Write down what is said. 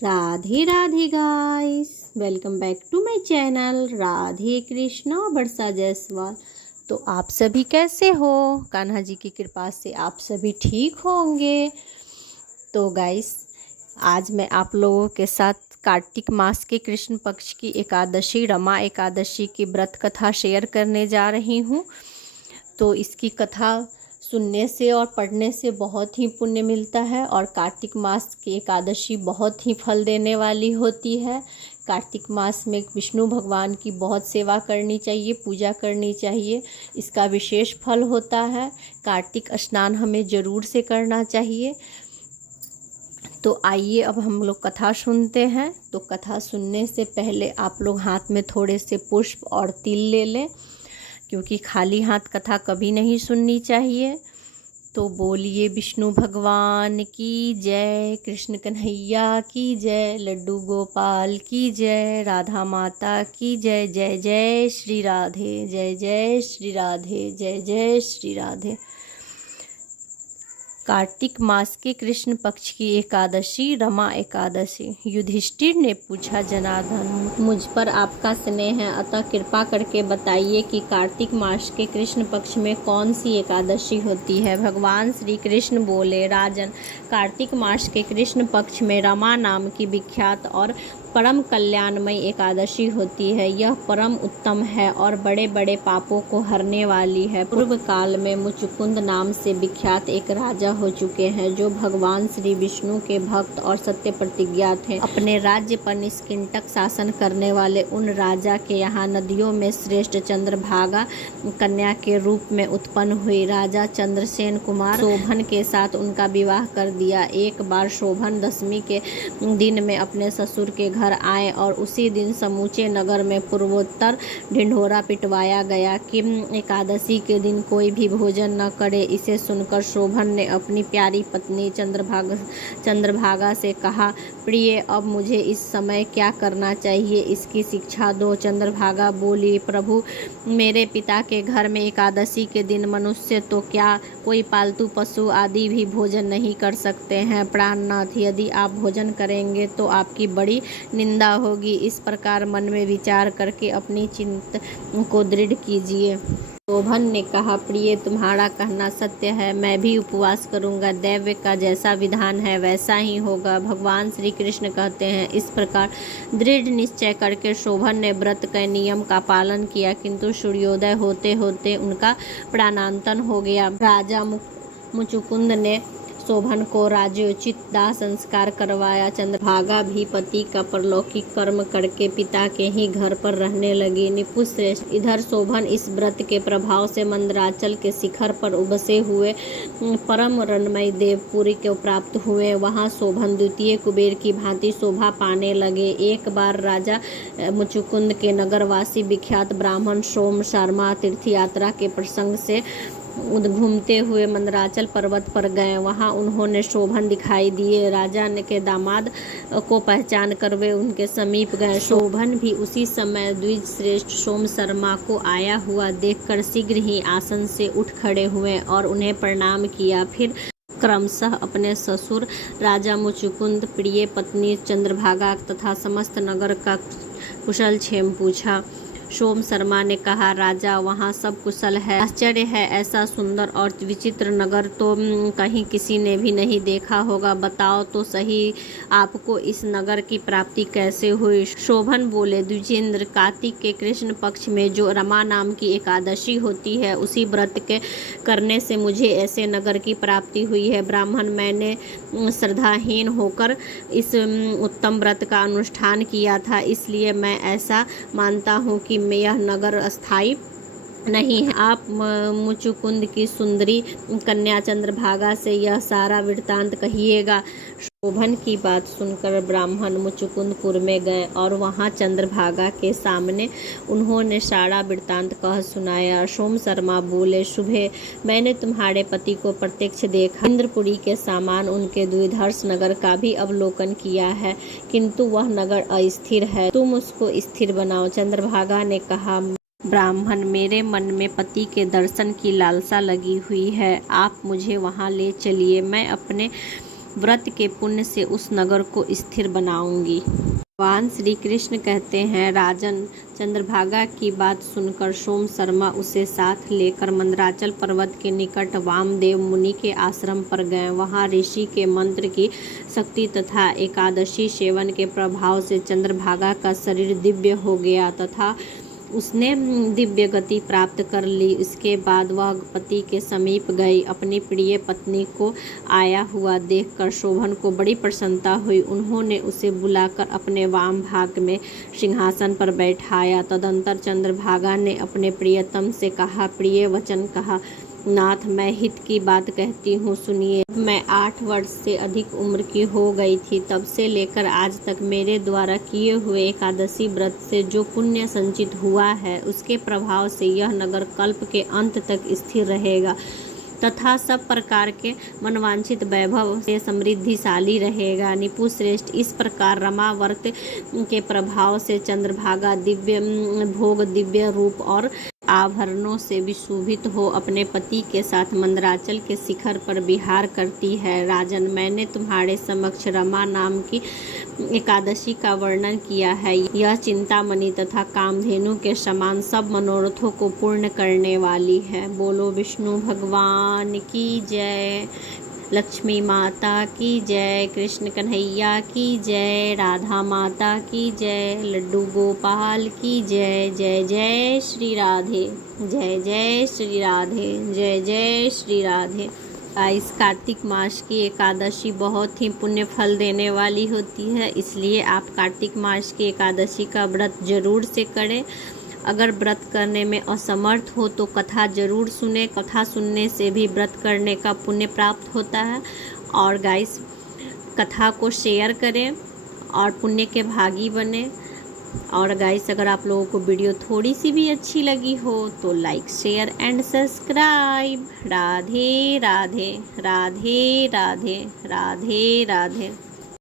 Radhe Radhe guys, welcome back to my channel Radhe Krishna Barsa Jaiswal. तो आप सभी कैसे हो? कान्हा जी की कृपा से आप सभी ठीक होंगे। तो गाइस, आज मैं आप लोगों के साथ कार्तिक मास के कृष्ण पक्ष की एकादशी रमा एकादशी की व्रत कथा शेयर करने जा रही हूँ। तो इसकी कथा सुनने से और पढ़ने से बहुत ही पुण्य मिलता है और कार्तिक मास की एकादशी बहुत ही फल देने वाली होती है। कार्तिक मास में विष्णु भगवान की बहुत सेवा करनी चाहिए, पूजा करनी चाहिए। इसका विशेष फल होता है। कार्तिक स्नान हमें ज़रूर से करना चाहिए। तो आइए अब हम लोग कथा सुनते हैं। तो कथा सुनने से पहले आप लोग हाथ में थोड़े से पुष्प और तिल ले लें, क्योंकि खाली हाथ कथा कभी नहीं सुननी चाहिए। तो बोलिए विष्णु भगवान की जय, कृष्ण कन्हैया की जय, लड्डू गोपाल की जय, राधा माता की जय। जय जय श्री राधे, जय जय श्री राधे, जय जय श्री राधे। कार्तिक मास के कृष्ण पक्ष की एकादशी रमा एकादशी। युधिष्ठिर ने पूछा, जनार्दन, मुझ पर आपका स्नेह है, अतः कृपा करके बताइए कि कार्तिक मास के कृष्ण पक्ष में कौन सी एकादशी होती है। भगवान श्री कृष्ण बोले, राजन, कार्तिक मास के कृष्ण पक्ष में रमा नाम की विख्यात और परम कल्याणमयी एकादशी होती है। यह परम उत्तम है और बड़े बड़े पापों को हरने वाली है। पूर्व काल में मुचुकुंद नाम से विख्यात एक राजा हो चुके हैं, जो भगवान श्री विष्णु के भक्त और सत्य प्रतिज्ञा थे। अपने राज्य पर निष्कंटक शासन करने वाले उन राजा के यहाँ नदियों में श्रेष्ठ चंद्रभागा कन्या के रूप में उत्पन्न हुई। राजा चंद्रसेन कुमार शोभन के साथ उनका विवाह कर दिया। एक बार शोभन दशमी के दिन में अपने ससुर के घर आए और उसी दिन समूचे नगर में पूर्वोत्तर ढिंढोरा पिटवाया गया कि एकादशी के दिन कोई भी भोजन न करे। इसे सुनकर शोभन ने अपनी प्यारी पत्नी चंद्रभागा से कहा, प्रिय, अब मुझे इस समय क्या करना चाहिए, इसकी शिक्षा दो। चंद्रभागा बोली, प्रभु, मेरे पिता के घर में एकादशी के दिन मनुष्य तो क्या, कोई पालतू पशु आदि भी भोजन नहीं कर सकते हैं। प्राणनाथ, यदि आप भोजन करेंगे तो आपकी बड़ी निंदा होगी। इस प्रकार मन में विचार करके अपनी चिंता को दृढ़ कीजिए। शोभन ने कहा, प्रिय, तुम्हारा कहना सत्य है, मैं भी उपवास करूंगा। दैव का जैसा विधान है वैसा ही होगा। भगवान श्री कृष्ण कहते हैं। इस प्रकार दृढ़ निश्चय करके शोभन ने व्रत के नियम का पालन किया, किंतु सूर्योदय होते होते उनका प्राणांतन हो गया। राजा मुचुकुंद ने शोभन को राजोचित दाह संस्कार करवाया। चंद्रभागा भी पति का परलौकिक कर्म करके पिता के ही घर पर रहने लगी। निपुश्रेष्ठ, इधर शोभन इस व्रत के प्रभाव से मंदराचल के शिखर पर उबसे हुए परम रमणीय देवपुरी को प्राप्त हुए। वहां शोभन द्वितीय कुबेर की भांति शोभा पाने लगे। एक बार राजा मुचुकुंद के नगरवासी विख्यात ब्राह्मण सोम शर्मा तीर्थ यात्रा के प्रसंग से घूमते हुए मंदराचल पर्वत पर गए। वहां उन्होंने शोभन दिखाई दिए। राजा ने के दामाद को पहचान कर वे उनके समीप गए। शोभन भी उसी समय द्विज श्रेष्ठ सोम शर्मा को आया हुआ देखकर शीघ्र ही आसन से उठ खड़े हुए और उन्हें प्रणाम किया। फिर क्रमशः अपने ससुर राजा मुचुकुंद, प्रिय पत्नी चंद्रभागा तथा समस्त नगर का कुशल क्षेम पूछा। सोम शर्मा ने कहा, राजा, वहाँ सब कुशल है। आश्चर्य है, ऐसा सुंदर और विचित्र नगर तो कहीं किसी ने भी नहीं देखा होगा। बताओ तो सही, आपको इस नगर की प्राप्ति कैसे हुई? शोभन बोले, द्विजेंद्र, कार्तिक के कृष्ण पक्ष में जो रमा नाम की एकादशी होती है, उसी व्रत के करने से मुझे ऐसे नगर की प्राप्ति हुई है। ब्राह्मण, मैंने श्रद्धाहीन होकर इस उत्तम व्रत का अनुष्ठान किया था, इसलिए मैं ऐसा मानता हूँ कि यह नगर अस्थायी नहीं है। आप मुचुकुंद की सुंदरी कन्या चंद्रभागा से यह सारा वृत्तांत कहिएगा। शोभन की बात सुनकर ब्राह्मण मुचुकुंदपुर में गए और वहां चंद्रभागा के सामने उन्होंने सारा वृत्तांत कह सुनाया। सोम शर्मा बोले, शुभे, मैंने तुम्हारे पति को प्रत्यक्ष देखा। इंद्रपुरी के समान उनके द्विधर्ष नगर का भी अवलोकन किया है, किंतु वह नगर अस्थिर है। तुम उसको स्थिर बनाओ। चंद्रभागा ने कहा, ब्राह्मण, मेरे मन में पति के दर्शन की लालसा लगी हुई है, आप मुझे वहां ले चलिए। मैं अपने व्रत के पुण्य से उस नगर को स्थिर बनाऊंगी। भगवान श्री कृष्ण कहते हैं, राजन, चंद्रभागा की बात सुनकर सोम शर्मा उसे साथ लेकर मंदराचल पर्वत के निकट वामदेव मुनि के आश्रम पर गए। वहां ऋषि के मंत्र की शक्ति तथा एकादशी सेवन के प्रभाव से चंद्रभागा का शरीर दिव्य हो गया तथा उसने दिव्य गति प्राप्त कर ली। इसके बाद वह पति के समीप गई। अपनी प्रिय पत्नी को आया हुआ देखकर शोभन को बड़ी प्रसन्नता हुई। उन्होंने उसे बुलाकर अपने वाम भाग में सिंहासन पर बैठाया। तदंतर चंद्रभागा ने अपने प्रियतम से कहा, प्रिय वचन कहा, नाथ, मैं हित की बात कहती हूँ, सुनिए। मैं 8 वर्ष से अधिक उम्र की हो गई थी। तब से लेकर आज तक मेरे द्वारा किए हुए एकादशी व्रत से जो पुण्य संचित हुआ है, उसके प्रभाव से यह नगर कल्प के अंत तक स्थिर रहेगा तथा सब प्रकार के मनवांछित वैभव से समृद्धिशाली रहेगा। निपु श्रेष्ठ, इस प्रकार रमा व्रत के प्रभाव से चंद्रभागा दिव्य भोग, दिव्य रूप और आभरणों से विशोभित हो अपने पति के साथ मंदराचल के शिखर पर विहार करती है। राजन, मैंने तुम्हारे समक्ष रमा नाम की एकादशी का वर्णन किया है। यह चिंतामणि तथा कामधेनु के समान सब मनोरथों को पूर्ण करने वाली है। बोलो विष्णु भगवान की जय, लक्ष्मी माता की जय, कृष्ण कन्हैया की जय, राधा माता की जय, लड्डू गोपाल की जय। जय जय श्री राधे, जय जय श्री राधे, जय जय श्री राधे। इस कार्तिक मास की एकादशी बहुत ही पुण्य फल देने वाली होती है, इसलिए आप कार्तिक मास की एकादशी का व्रत जरूर से करें। अगर व्रत करने में असमर्थ हो तो कथा जरूर सुने। कथा सुनने से भी व्रत करने का पुण्य प्राप्त होता है। और गाइस, कथा को शेयर करें और पुण्य के भागी बने। और गाइस, अगर आप लोगों को वीडियो थोड़ी सी भी अच्छी लगी हो तो like, share and subscribe. Radhe Radhe, Radhe Radhe, Radhe Radhe.